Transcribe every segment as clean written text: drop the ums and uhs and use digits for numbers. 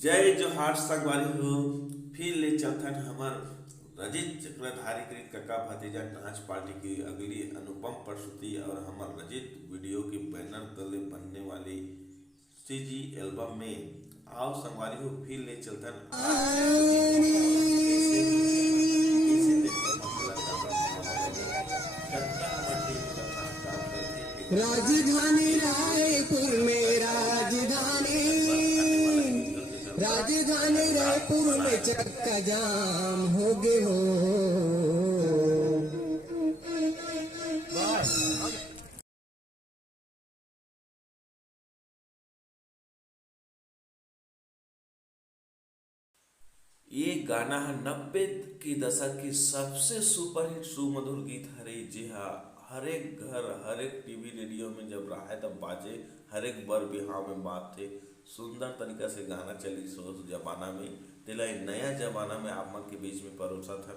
जय जोहार संगवारी हो। फिर ले चलथन हमर रजित चक्रधारी के कका भतीजा नाच पार्टी की अगली अनुपम प्रस्तुति और हमर रजित वीडियो के बैनर तले बनने वाली सीजी एल्बम में आओ संगवारी हो। फिर ले चलथन राजधानी रायपुर में राजधानी रायपुर में चक्का जाम हो गए हो। ये गाना है 90 के दशक की सबसे सुपरहिट सुमधुर गीत हरे। जी हाँ, हर एक घर हर एक टीवी रेडियो में जब रहा है तब बाजे, हर एक बर बिहाव में बात थे। सुंदर तरीका से गाना चली सो जमाना में दिला नया जमाना में आप मन के बीच में परोसा था।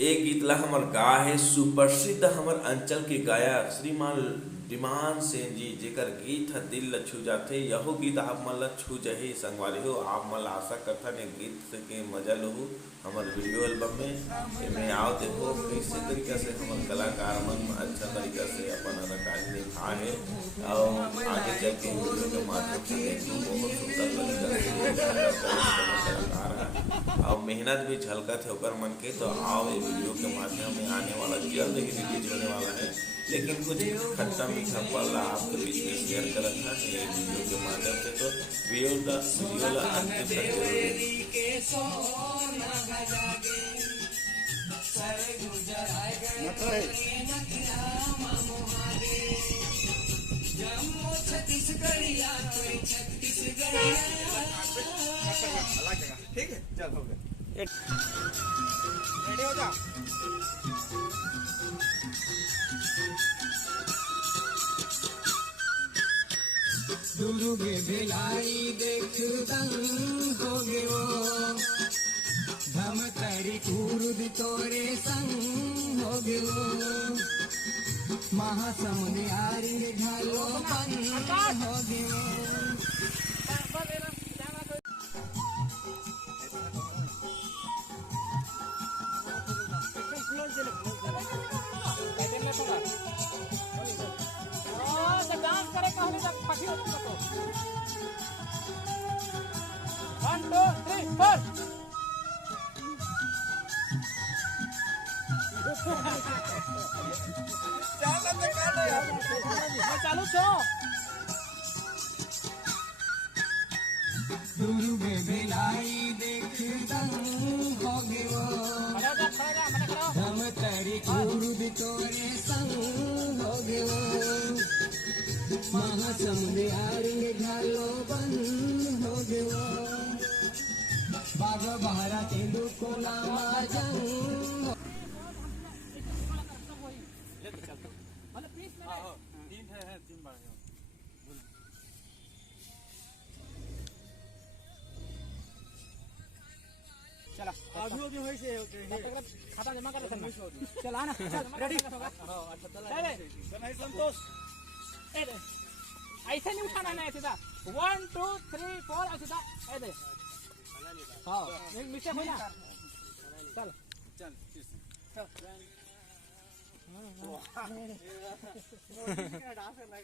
एक गीत ला हमर गा है सुप्रसिद्ध हमर अंचल के गायक श्रीमान डिमान सेन जी, जेकर गीत ह दिल ल छू जाथे। यहो गीत आप मन ल छू जाही संगवारी हो। आप मन ल आशा करथन ये गीत से के मजा लहू हमर वीडियो एल्बम में। एमे आओ देखो कैसे तरीका से हमर कलाकार मन अच्छा तरीका से अपन अदाकारी निभा है और आगे चल के वीडियो के माध्यम से देखो बहुत सुंदर तरीका से कलाकार है और मेहनत भी झलकत है ओकर मन के। तो आओ ये वीडियो के माध्यम में आने वाला जल्द ही रिलीज होने वाला है, लेकिन कुछ खट्टा मीठा पल आपके बीच में शेयर करत था ये वीडियो के माध्यम से। तो वीडियो ला अंतिम तक जरूर ठीक है, चल हो गया। रेडी हो जा। दुर्गे भिलाई देख दंग हो गयो, धमतरी कुरुद तोरे संग हो गयो, महासमुंद आरिंग ढालो बन हो गयो। चालू छो दुर्गे भिलाई देख दंग हो गयो, धमतरी कुरुद तोरे संग हो गयो, महासमुंद आरिंग ढालो बन हो गयो, बाबा बहरा तेंदु कोला जंग। चला ऑडियो भी होई से खाता जमा कर देना। चल आ ना, चल रेडी। हां अच्छा चल नहीं संतोष ए दे ऐसे नहीं उठाना है सीधा 1 2 3 4 ऐसे सीधा ए दे। हां एक मिस्टेक हुई ना। चल चल चल डांस करना है।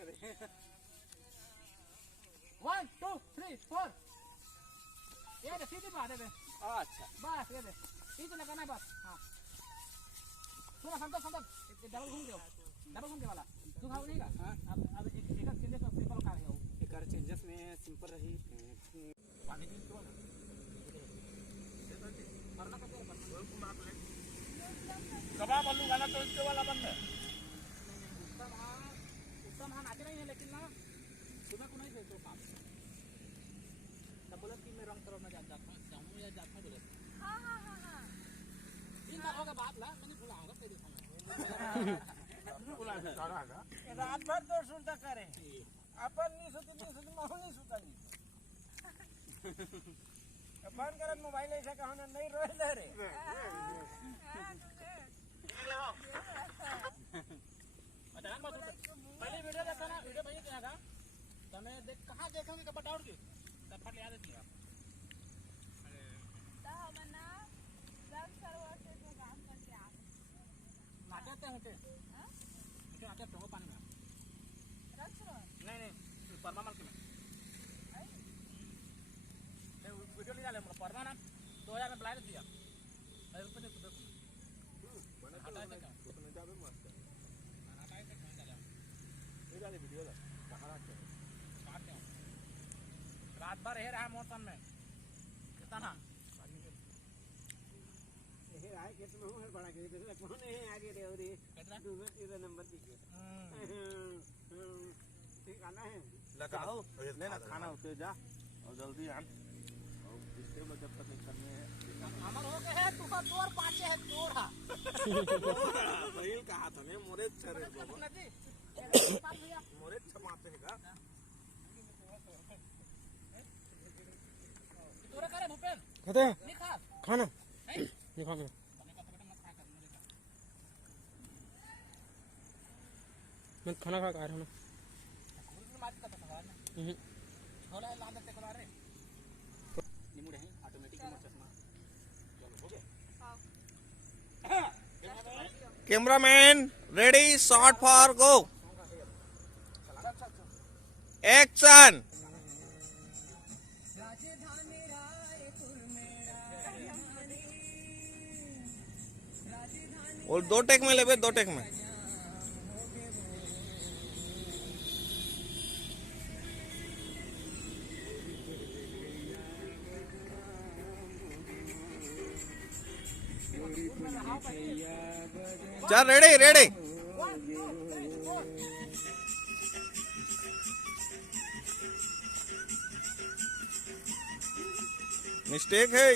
1 2 3 4 ये दे सीधी बात है दे। अच्छा बस ये दे इधर लगाना है बस। हाँ सुना संतोष डबल घूम के वाला तू खाओ नहीं का। अब एक चेंजेस में सिंपल का है एक कर चेंजेस में सिंपल रही पानी की तो करना का तेरे पर कबाब आलू गाना तो इसके वाला बंद है। उत्तम हाँ नाचे नहीं है लेकिन ना सुबह को नहीं थे तो काम तब बोला कि मैं रंग तरफ में जाता जाऊँ या जाता बोले। हाँ हाँ हाँ हाँ इन बातों का बात ला मैंने भुला होगा तेरे रात भर तो सुनता करे अपन नहीं सोती माहौल नहीं सुता नहीं बंद कर मोबाइल ऐसा कहो ना नहीं रोए ले रे पहले वीडियो देखा ना वीडियो भैया क्या था तमें देख कहाँ देखोगे कपड़ा उड़ के तब फट याद है क्या मीठे आटे तो पानी में नहीं परमा माल के में वीडियो ले डाले परमा ना 2000 में ब्लाइंड दिया रुपये दे देखो मैंने हटाए थे क्या उसने जावे मस्त हटाए थे कहां डाला ये डाले वीडियो ला कहां रखते काटते हैं रात भर रह रहा है मौसम में कितना ये आए के तुम हो बड़ा के तो कौन है आगे रे और कितना दूसरा तेरा नंबर दीजिए ठीक आना है लगाओ लेना खाना उसे जा और जल्दी आन और इसके में जब तक नहीं करने हैं हमर हो के है तू का तोर पाछे है तोर हा बैल का हाथ में मोरे चरे बाबा नदी पाल भैया मोरे छमाते है का तोरे करे भूपेन कहते हैं नहीं खा खाना नहीं ये खाना मैं खाना खा के आ रहा हूं मार का सवाल ना होला ला देते को रे निमुड़ है ऑटोमेटिक मोर चश्मा चलो हो गया हां cameraman ready shot for go action और 2 टेक में लेबे 2 टेक में चल रेडी रेडी मिस्टेक है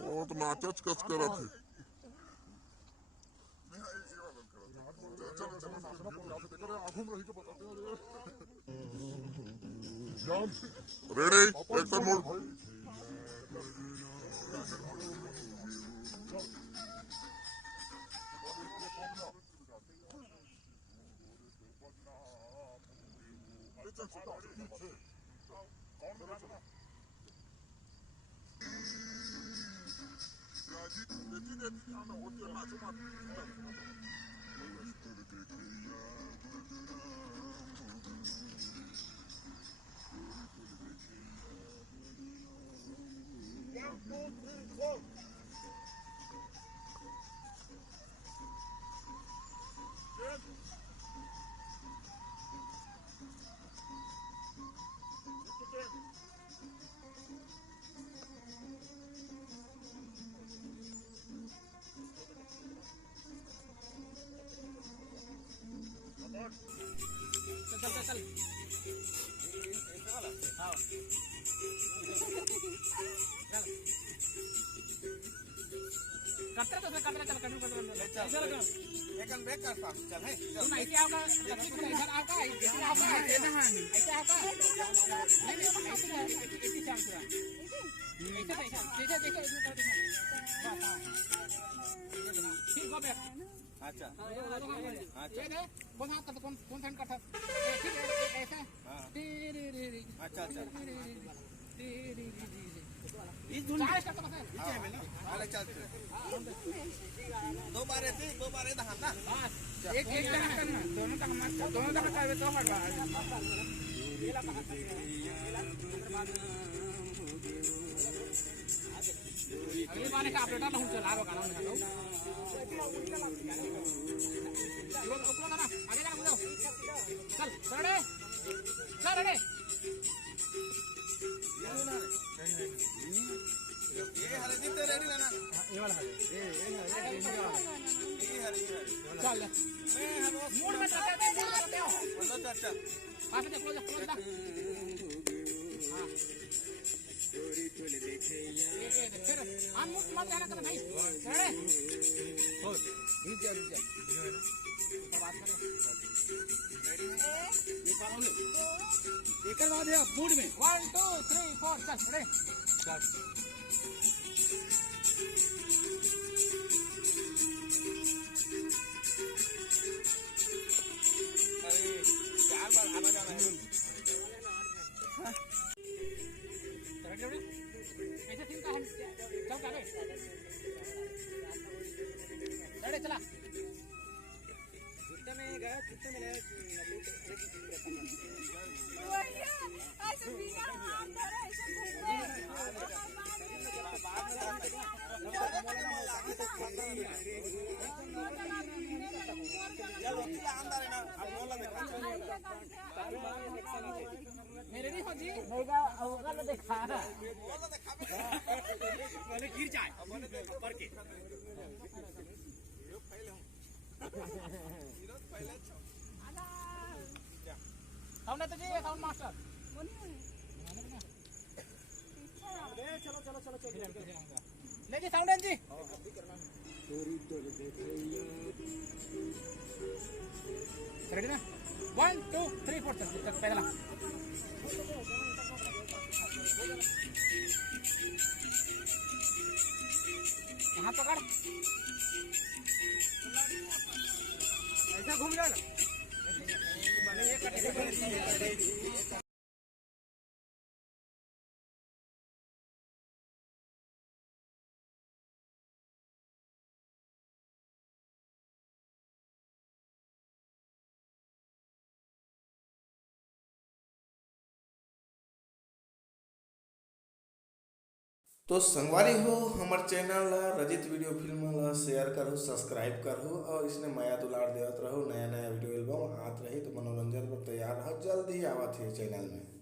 वो तो नाचच कच करत है रेडी एक्शन मोड चल हां कटरा तो कटरा चल चल एकन ब्रेक करता चल है तुम ऐसे आओगा तुम इधर आओगा ऐसे आओगा ऐसे आओगा नहीं ऐसे चांस पूरा ऐसे देखो इसमें कर देखो ठीक हो बैक अच्छा ये दे कौन हाथ का कौन सेंड करता ठीक है ऐसे अच्छा अच्छा इस धुन चार स्टेप बस नीचे में ना वाले चलते 2 बार ऐसे 2 बार इधर ना बस एक जगह करना दोनों का मत दोनों का करवे तो हटवा येला कहां येला अगली बार का अपडेट हम चला रो गाना में हटाओ ऊपर गाना आगे जाना बुझाओ चल रेडी ये हरे जी तो रेडी लेना ये वाला है ये हरे चल मूड में चलते हैं बोलो चाचा हाथ से क्लोज हां फिर हम मूड मत जाना कर भाई रेडी हो नीचे बात करो ये करोगे एक बाद है मूड में 1 2 3 4 चल रेडी स्टार्ट अरे 4 बार आना जाना है चला जितने में गया जितने में मेरे नहीं हो जी नहीं का होगा तो देखा पहले गिर जाए ऊपर के साउंड तो जी साउंड मास्टर चलो चलो चलो चलो ले जी साउंड जी रेडी ना 1 2 3 4 चल पहला यहाँ पकड़ ऐसा घूम जाना तो संगवारी हो हमार चैनल ला रजित वीडियो फिल्म ला शेयर करो सब्सक्राइब करो और इसने माया दुलार देवत रहो नया नया वीडियो एल्बम आत रही तो मनोरंजन पर तैयार रहो जल्द ही आवत है चैनल में।